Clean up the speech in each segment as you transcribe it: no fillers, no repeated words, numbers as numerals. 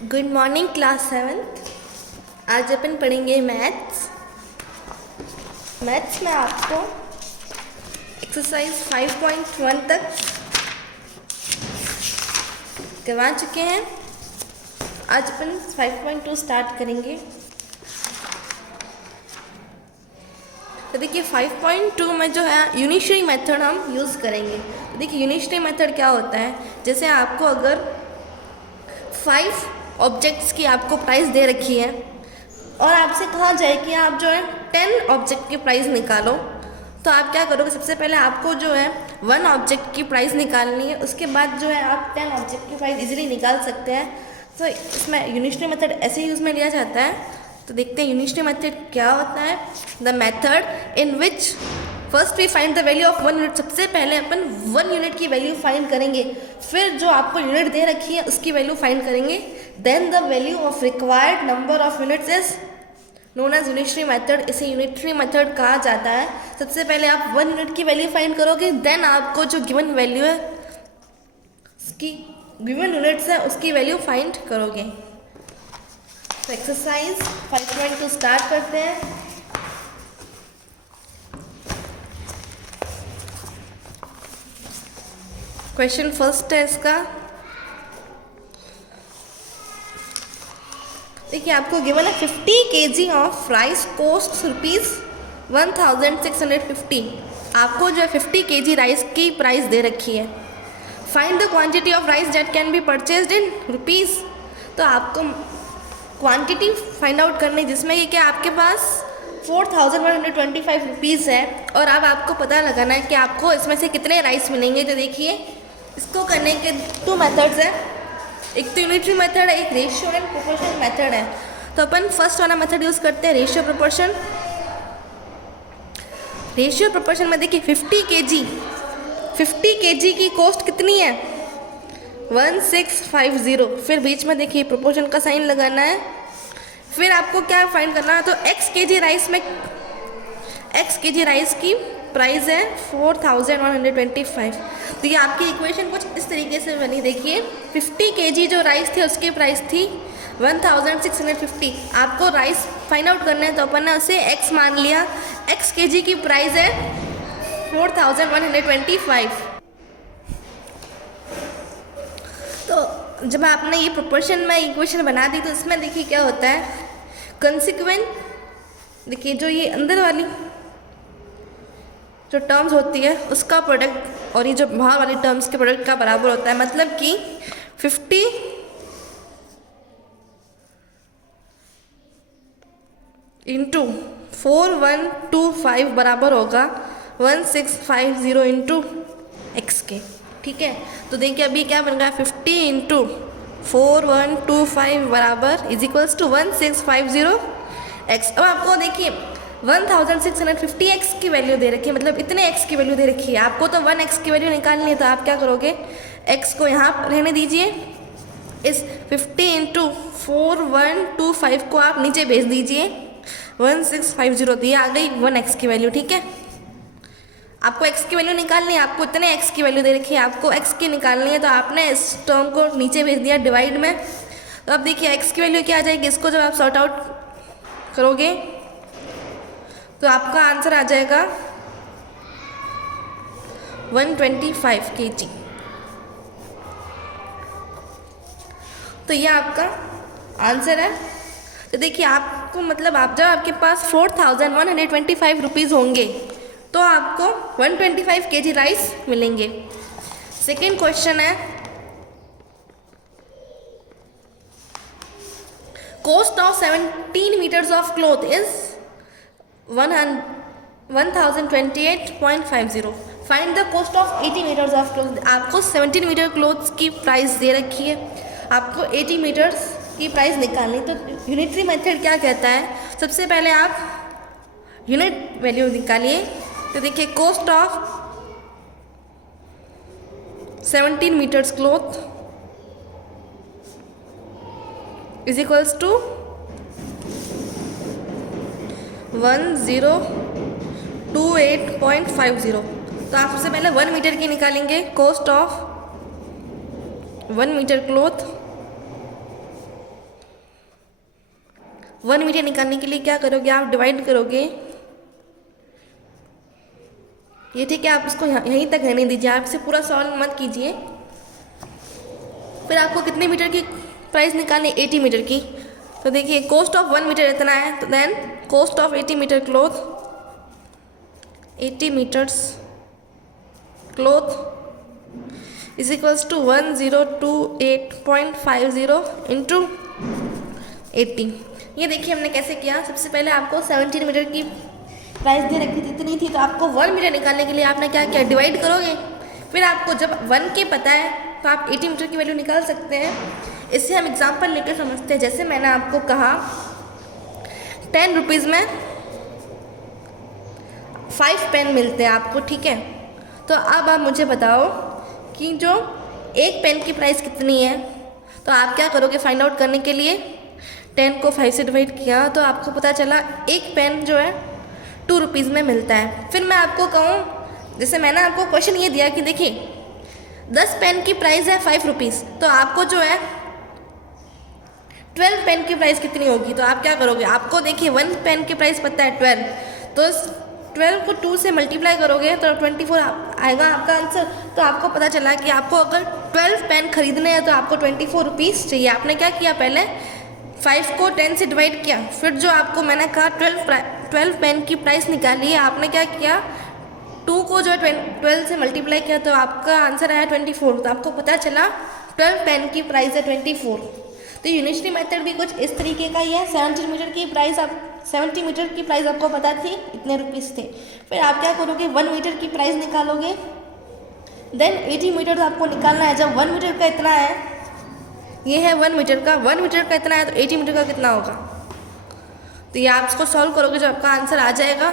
Good morning class 7th। आज अपन पढ़ेंगे maths में आपको एक्सरसाइज 5.1 तक करवा चुके हैं। आज अपन 5.2 स्टार्ट करेंगे। तो देखिए 5.2 में जो है यूनिशरी मेथड हम यूज़ करेंगे। तो देखिए यूनिशरी मेथड क्या होता है, जैसे आपको अगर 5 ऑब्जेक्ट्स की आपको प्राइस दे रखी है और आपसे कहा जाए कि आप जो है 10 ऑब्जेक्ट की प्राइस निकालो, तो आप क्या करोगे? सबसे पहले आपको जो है 1 ऑब्जेक्ट की प्राइस निकालनी है, उसके बाद जो है आप 10 ऑब्जेक्ट की प्राइस इजीली निकाल सकते हैं। तो इसमें यूनिशरी मेथड ऐसे यूज़ में लिया जाता है। तो देखते हैं यूनिशरी मेथड क्या होता है। The method in which first we find the value of 1 unit. सबसे पहले अपन 1 यूनिट की वैल्यू फाइंड करेंगे, फिर जो आपको यूनिट दे रखी है उसकी वैल्यू फाइंड करेंगे। Then the value of required number of units is known as unitary method. इसे यूनिटरी मेथड कहा जाता है। सबसे पहले आप 1 यूनिट की वैल्यू फाइंड करोगे, देन आपको जो गिवन वैल्यू है उसकी गिवन यूनिट्स है उसकी वैल्यू फाइंड करोगे। तो एक्सरसाइज 5.2 स्टार्ट करते हैं। क्वेश्चन फर्स्ट है इसका। देखिए आपको गिवन है 50 kg ऑफ राइस कोस्ट ₹1650। आपको जो है 50 kg राइस की प्राइस दे रखी है। Find the quantity of rice that can be purchased in rupees. तो आपको क्वांटिटी फाइंड आउट करनी, जिसमें कि क्या आपके पास 4125 रुपीज़ है और अब आपको पता लगाना है कि आपको इसमें से कितने राइस मिलेंगे। तो देखिए इसको करने के 2 मेथड्स हैं, एक तो यूनिटरी मेथड है, एक रेशियो एंड प्रोपोर्शन मेथड है। तो अपन फर्स्ट वाला मेथड यूज़ करते हैं, रेशियो प्रोपोर्शन। रेशियो प्रोपोर्शन में देखिए 50 kg की कॉस्ट कितनी है? 1650। फिर बीच में देखिए प्रोपोर्शन का साइन लगाना है। फिर आपको क्या फाइंड करना है? तो x kg राइस की प्राइस है 4125। तो ये आपकी इक्वेशन कुछ इस तरीके से बनी। देखिए 50 kg जो राइस थी उसकी प्राइस थी 1650। आपको राइस फाइंड आउट करना है, तो अपन ने उसे x मान लिया। x kg की प्राइस है 4125। तो जब आपने ये प्रोपोर्शन में इक्वेशन बना दी, तो इसमें देखिए क्या होता है, कंसिक्वेंट। देखिए जो ये अंदर वाली जो टर्म्स होती है उसका प्रोडक्ट और ये जो बाहर वाली टर्म्स के प्रोडक्ट का बराबर होता है। मतलब कि 50 इंटू 4125 बराबर होगा 1650 इंटू एक्स के। ठीक है, तो देखिए अभी क्या बन रहा है, 50 इंटू 4125 बराबर इज इक्वल्स टू 1650 एक्स। अब आपको देखिए 1650 एक्स की वैल्यू दे रखी है, मतलब इतने एक्स की वैल्यू दे रखी है। आपको तो 1 एक्स की वैल्यू निकालनी है, तो आप क्या करोगे, एक्स को यहाँ रहने दीजिए। इस 50 इंटू 4125 को आप नीचे भेज दीजिए, 1650 दी आ गई 1 एक्स की वैल्यू। ठीक है, आपको x की वैल्यू निकालनी है, आपको इतने x की वैल्यू दे रखी है, आपको x की निकालनी है, तो आपने इस टर्म को नीचे भेज दिया डिवाइड में। तो अब देखिए x की वैल्यू क्या आ जाएगी, इसको जब आप सॉर्ट आउट करोगे तो आपका आंसर आ जाएगा 125 kg। तो ये आपका आंसर है। तो देखिए आपको मतलब आप जब आपके पास 4125 रुपीज़ होंगे तो आपको 125 kg राइस मिलेंगे। सेकेंड क्वेश्चन है, cost of 17 metres of cloth is 1028.50। Find the cost of 80 metres of cloth. आपको 17 मीटर क्लॉथ्स की प्राइस दे रखी है, आपको 80 मीटर्स की प्राइस निकालनी। तो यूनिटरी मेथड क्या कहता है, सबसे पहले आप यूनिट वैल्यू निकालिए। तो देखिए cost of 17 metres cloth is equals to 1028.50। तो आप सबसे पहले 1 मीटर की निकालेंगे, cost of 1 metre cloth 1 metre निकालने के लिए क्या करोगे, आप डिवाइड करोगे ये, ठीक है। आप इसको यहीं तक रहने दीजिए, आप इसे पूरा सॉल्व मत कीजिए। फिर आपको कितने मीटर की प्राइस निकालनी, 80 मीटर की। तो देखिए कॉस्ट ऑफ 1 मीटर इतना है, तो then cost of 80 metre cloth, 80 metres cloth is equals to 1028.50 into 80। ये देखिए हमने कैसे किया। सबसे पहले आपको 17 मीटर की प्राइस दे रखी थी, इतनी थी, तो आपको 1 मीटर निकालने के लिए आपने क्या किया, डिवाइड करोगे। फिर आपको जब 1 के पता है तो आप 80 मीटर की वैल्यू निकाल सकते हैं। इससे हम एग्जांपल लेकर समझते हैं। जैसे मैंने आपको कहा 10 रुपीज़ में 5 पेन मिलते हैं आपको, ठीक है। तो अब आप मुझे बताओ कि जो एक पेन की प्राइस कितनी है। तो आप क्या करोगे फाइंड आउट करने के लिए, 10 को 5 से डिवाइड किया तो आपको पता चला एक पेन जो है 2 रुपीज़ में मिलता है। फिर मैं आपको कहूँ, जैसे मैंने आपको क्वेश्चन ये दिया कि देखिए 10 पेन की प्राइस है 5 रुपीज़, तो आपको जो है 12 पेन की प्राइस कितनी होगी। तो आप क्या करोगे, आपको देखिए 1 पेन की प्राइस पता है 12, तो 12 को 2 से मल्टीप्लाई करोगे तो 24 आएगा आपका आंसर। तो आपको पता चला कि आपको अगर 12 पेन खरीदने हैं तो आपको 24 रुपीज़ चाहिए। आपने क्या किया, पहले 5 को 10 से डिवाइड किया, फिर जो आपको मैंने कहा 12 पेन की प्राइस निकाली है, आपने क्या किया 2 को जो 12 से मल्टीप्लाई किया तो आपका आंसर आया 24। तो आपको पता चला 12 पेन की प्राइस है 24। तो यूनिटरी मेथड भी कुछ इस तरीके का ही है। 70 मीटर की प्राइस आपको पता थी, इतने रुपीज़ थे। फिर आप क्या करोगे, 1 मीटर की प्राइस निकालोगे, देन 80 मीटर आपको निकालना है। जब 1 मीटर का इतना है, ये है 1 मीटर का, 1 मीटर का इतना है तो 80 मीटर का कितना होगा। तो ये आप इसको सॉल्व करोगे, जो आपका आंसर आ जाएगा।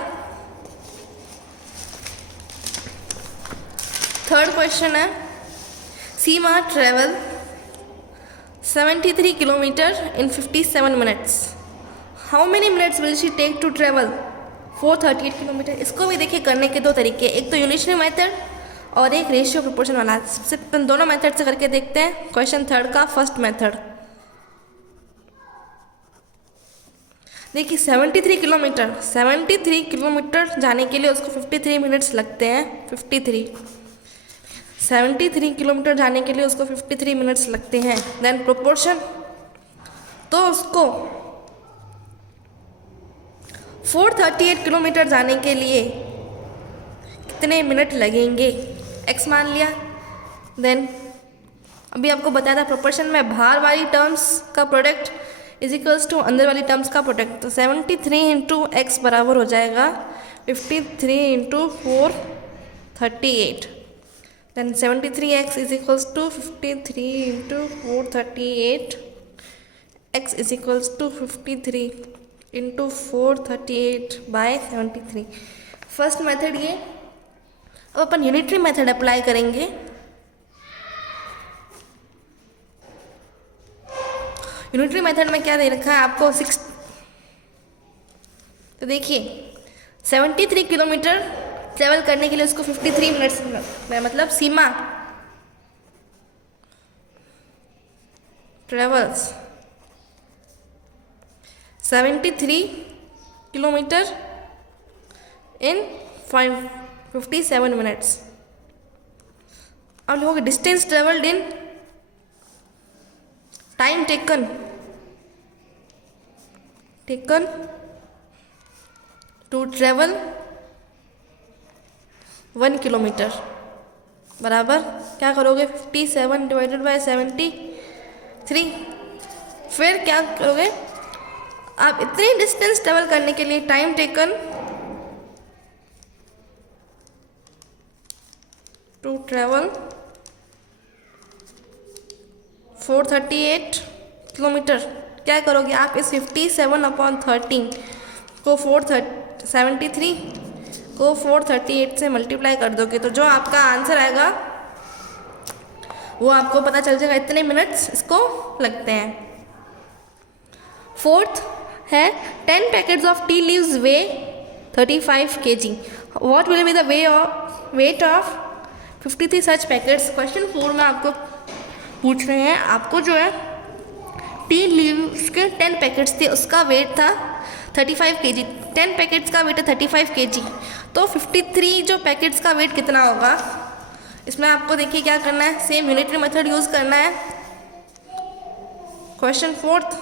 थर्ड क्वेश्चन है, Seema travel 73 kilometre in 57 minutes, how many minutes will she take to travel 438 kilometre. इसको भी देखिए करने के दो तरीके, एक तो यूनिटरी मेथड और एक रेशियो प्रोपोर्शन वाला। सबसे दोनों मेथड से करके देखते हैं। क्वेश्चन थर्ड का फर्स्ट मेथड देखिए, 73 किलोमीटर जाने के लिए उसको 53 मिनट्स लगते हैं। 73 किलोमीटर जाने के लिए उसको 53 मिनट्स लगते हैं। देन प्रोपोर्शन, तो उसको 438 किलोमीटर जाने के लिए कितने मिनट लगेंगे, x मान लिया। देन अभी आपको बताया था प्रोपोर्शन में बाहर वाली टर्म्स का प्रोडक्ट इज इक्वल्स टू अंदर वाली टर्म्स का प्रोडक्ट। तो 73 इंटू एक्स बराबर हो जाएगा 53 into 438। Then 73x is equals to 53 into 438, x is equals to 53 into 438 by 73। First method ये। अब अपन यूनिटरी मेथड अप्लाई करेंगे। यूनिटरी मेथड में क्या दे रखा है आपको 6, तो देखिए 73 किलोमीटर ट्रेवल करने के लिए उसको 53 मिनट्स, मतलब Seema travels 73 kilometre in 57 minutes. अब लोग distance travelled in time taken to travel 1 kilometre बराबर क्या करोगे 57 डिवाइडेड बाय 73। फिर क्या करोगे आप, इतनी डिस्टेंस ट्रेवल करने के लिए time taken to travel 438 kilometre, क्या करोगे आप इस 57/13 को 73 को 438 से मल्टीप्लाई कर दोगे तो जो आपका आंसर आएगा वो आपको पता चल जाएगा इतने मिनट्स इसको लगते हैं। फोर्थ है 10 packets of tea leaves way 35 kg, what will be the wait of 53 such packets. Question 4 में आपको पूछ रहे हैं, आपको जो है 3 लीव्स के 10 पैकेट्स थे, उसका वेट था 35 kg। 10 पैकेट्स का वेट है 35 kg, तो 53 जो पैकेट्स का वेट कितना होगा। इसमें आपको देखिए क्या करना है, सेम यूनिटरी मेथड यूज़ करना है। Question 4th,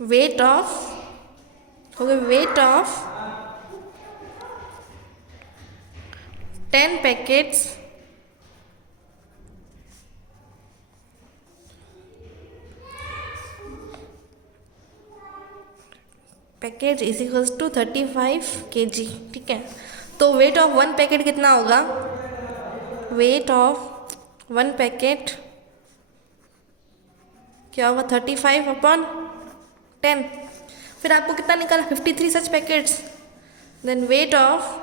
weight of 10 packets is equals to 35 kg। ठीक है, तो वेट ऑफ 1 पैकेट कितना होगा, वेट ऑफ 1 पैकेट क्या होगा 35/10। फिर आपको कितना निकाला 53 such packets, then weight of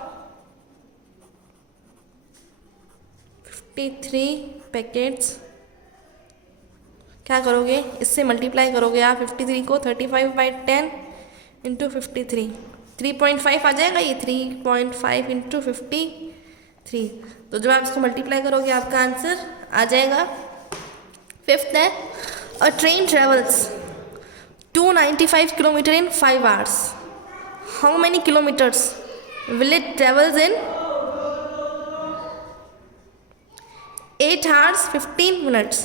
53 packets क्या करोगे, इससे मल्टीप्लाई करोगे आप 53 को 35/10 इंटू 53, 3.5 आ जाएगा ये, 3.5 इंटू 53। तो जब आप इसको मल्टीप्लाई करोगे आपका आंसर आ जाएगा। 5th है, अ train travels 295 kilometre in 5 hours। How many kilometres will it travels in 8 hours 15 minutes।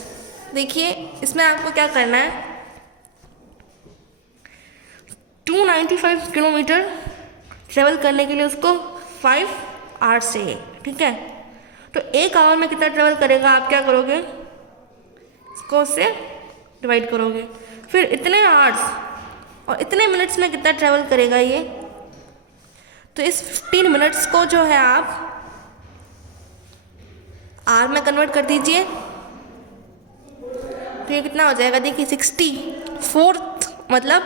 देखिए इसमें आपको क्या करना है, 295 किलोमीटर ट्रेवल करने के लिए उसको 5 hours चाहिए। ठीक है, तो 1 आवर में कितना ट्रेवल करेगा, आप क्या करोगे, इसको उससे डिवाइड करोगे, फिर इतने आवर्स और इतने मिनट्स में कितना ट्रेवल करेगा ये। तो इस 15 मिनट्स को जो है आप आवर में कन्वर्ट कर दीजिए, तो ये कितना हो जाएगा, देखिए 64th मतलब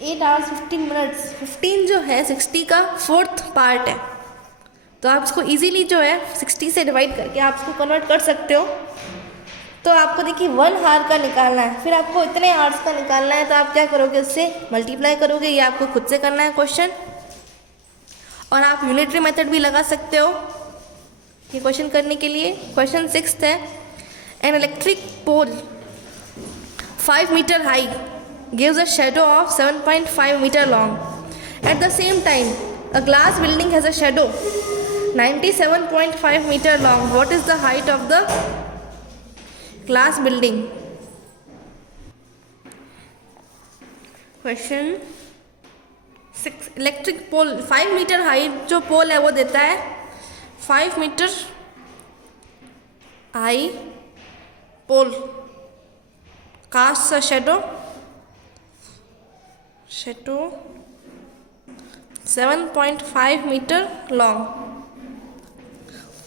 8 hours 15 minutes। 15 जो है 60 का 4th पार्ट है, तो आप इसको इजीली जो है 60 से डिवाइड करके आप इसको कन्वर्ट कर सकते हो। तो आपको देखिए 1 hour का निकालना है, फिर आपको इतने आवर्स का निकालना है, तो आप क्या करोगे, उससे मल्टीप्लाई करोगे। ये आपको खुद से करना है क्वेश्चन, और आप यूनिटरी मेथड भी लगा सकते हो ये क्वेश्चन करने के लिए। क्वेश्चन 6th है, an electric pole 5 meter high gives a shadow of 7.5 meter long. At the same time, a glass building has a shadow 97.5 meter long. What is the height of the glass building? Question 6, electric pole 5 meter height जो pole है वो देता है 5 meter high pole casts a shadow 7.5 meter long.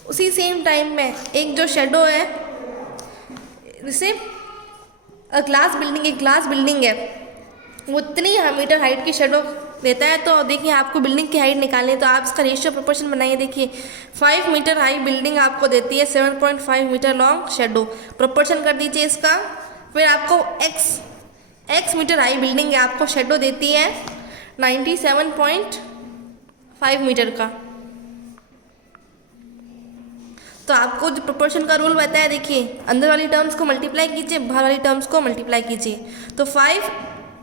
उसी same time में एक जो shadow है, जैसे एक ग्लास बिल्डिंग है, वो इतनी मीटर हाइट की शेडो देता है। तो देखिए आपको बिल्डिंग की हाइट निकालनी है, तो आप इसका रेशियो प्रोपोर्शन बनाइए। देखिए 5 meter हाई बिल्डिंग आपको देती है 7.5 meter लॉन्ग शेडो, प्रोपोर्शन कर दीजिए इसका। फिर आपको x मीटर हाई बिल्डिंग है, आपको शेडो देती है 97.5 मीटर का। तो आपको जो प्रोपोर्शन का रूल बताया, देखिए अंदर वाली टर्म्स को मल्टीप्लाई कीजिए, बाहर वाली टर्म्स को मल्टीप्लाई कीजिए। तो 5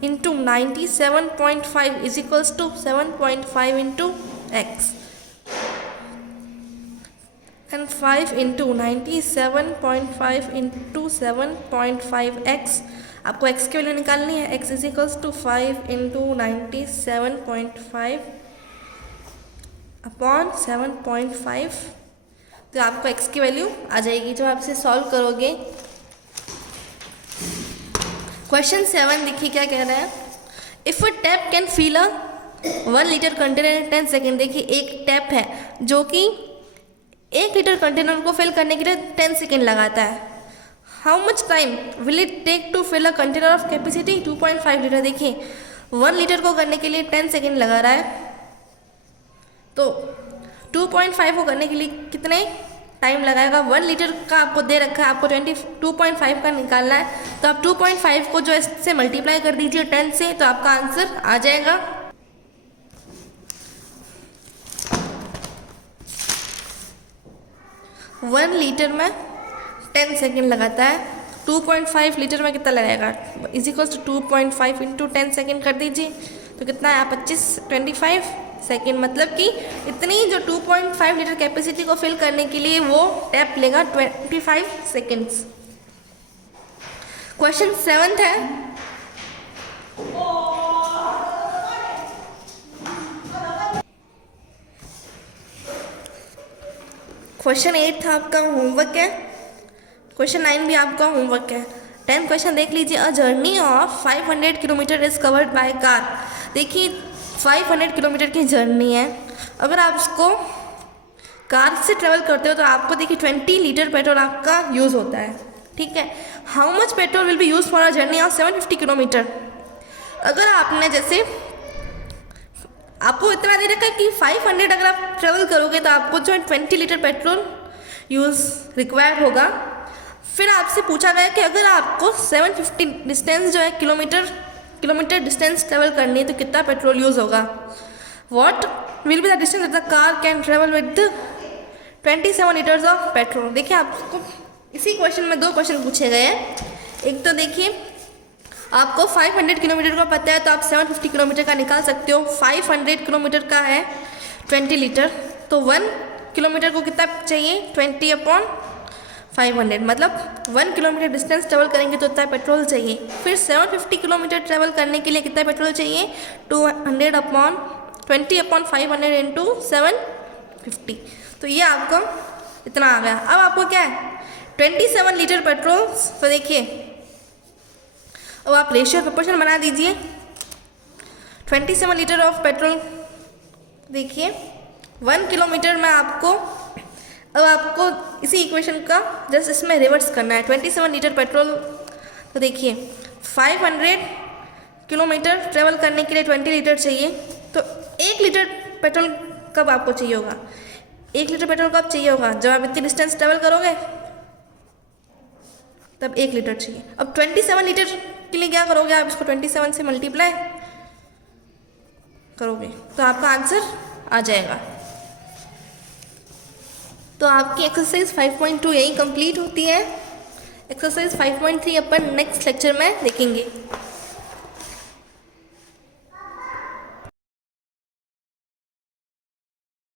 into 97.5 is equals to 7.5 into x, and 5 into 97.5 into 7.5x। आपको x की वैल्यू निकालनी है, x is equals to 5 into 97.5 upon 7.5। तो आपको x की वैल्यू आ जाएगी जब आप इसे सॉल्व करोगे। क्वेश्चन 7 देखिए क्या कह रहा है, if a tap can fill a 1 litre container in 10 second. देखिए एक टैप है जो कि 1 लीटर कंटेनर को फिल करने के लिए 10 सेकेंड लगाता है। How much time will it take to fill a container of capacity 2.5 litre. देखिए 1 लीटर को करने के लिए 10 सेकेंड लगा रहा है, तो 2.5 को करने के लिए कितने टाइम लगाएगा। 1 लीटर का आपको दे रखा है, आपको 22.5 का निकालना है, तो आप 2.5 को जो इससे मल्टीप्लाई कर दीजिए 10 से, तो आपका आंसर आ जाएगा। वन लीटर में 10 सेकेंड लगाता है, 2.5 लीटर में कितना लगेगा, is equals to 2.5 into 10 second कर दीजिए, तो कितना है 25 सेकेंड। मतलब कि इतनी जो 2.5 लीटर कैपेसिटी को फिल करने के लिए वो टैप लेगा 25 सेकेंड्स। क्वेश्चन 7 है, क्वेश्चन 8 था आपका होमवर्क है, क्वेश्चन 9 भी आपका होमवर्क है। 10th क्वेश्चन देख लीजिए। A journey of 500 kilometre is covered by car. देखिए 500 किलोमीटर की जर्नी है, अगर आप उसको कार से ट्रेवल करते हो तो आपको देखिए 20 लीटर पेट्रोल आपका यूज़ होता है, ठीक है। How much petrol will be use for a journey of 750 kilometre. अगर आपने जैसे आपको इतना दे रखा है कि 500 अगर आप ट्रेवल करोगे तो आपको जो है 20 लीटर पेट्रोल यूज़ रिक्वायर्ड होगा। फिर आपसे पूछा गया कि अगर आपको 750 डिस्टेंस जो है किलोमीटर डिस्टेंस ट्रेवल करनी है तो कितना पेट्रोल यूज़ होगा। What will be the distance that the car can travel with 27 litres of petrol. देखिए आपको इसी क्वेश्चन में 2 क्वेश्चन पूछे गए हैं। एक तो देखिए आपको 500 किलोमीटर का पता है तो आप 750 किलोमीटर का निकाल सकते हो। 500 किलोमीटर का है 20 लीटर, तो 1 किलोमीटर को कितना चाहिए 20/500, मतलब 1 किलोमीटर डिस्टेंस ट्रेवल करेंगे तो इतना पेट्रोल चाहिए। फिर 750 किलोमीटर ट्रेवल करने के लिए कितना पेट्रोल चाहिए 20/500 इंटू 750, तो ये आपको इतना आ गया। अब आपको क्या है 27 लीटर पेट्रोल, तो देखिए अब आप रेशियो प्रोपोर्शन बना दीजिए। 27 लीटर ऑफ पेट्रोल, देखिए 1 किलोमीटर में आपको, अब आपको इसी इक्वेशन का जस्ट इसमें रिवर्स करना है। 27 लीटर पेट्रोल, तो देखिए 500 किलोमीटर ट्रेवल करने के लिए 20 लीटर चाहिए, तो 1 लीटर पेट्रोल कब आपको चाहिए होगा, 1 लीटर पेट्रोल कब चाहिए होगा जब आप इतनी डिस्टेंस ट्रेवल करोगे, तब 1 लीटर चाहिए। अब 27 लीटर के लिए क्या करोगे, आप इसको 27 से मल्टीप्लाई करोगे तो आपका आंसर आ जाएगा। तो आपकी एक्सरसाइज 5.2 यही कंप्लीट होती है। एक्सरसाइज 5.3 अपन नेक्स्ट लेक्चर में देखेंगे।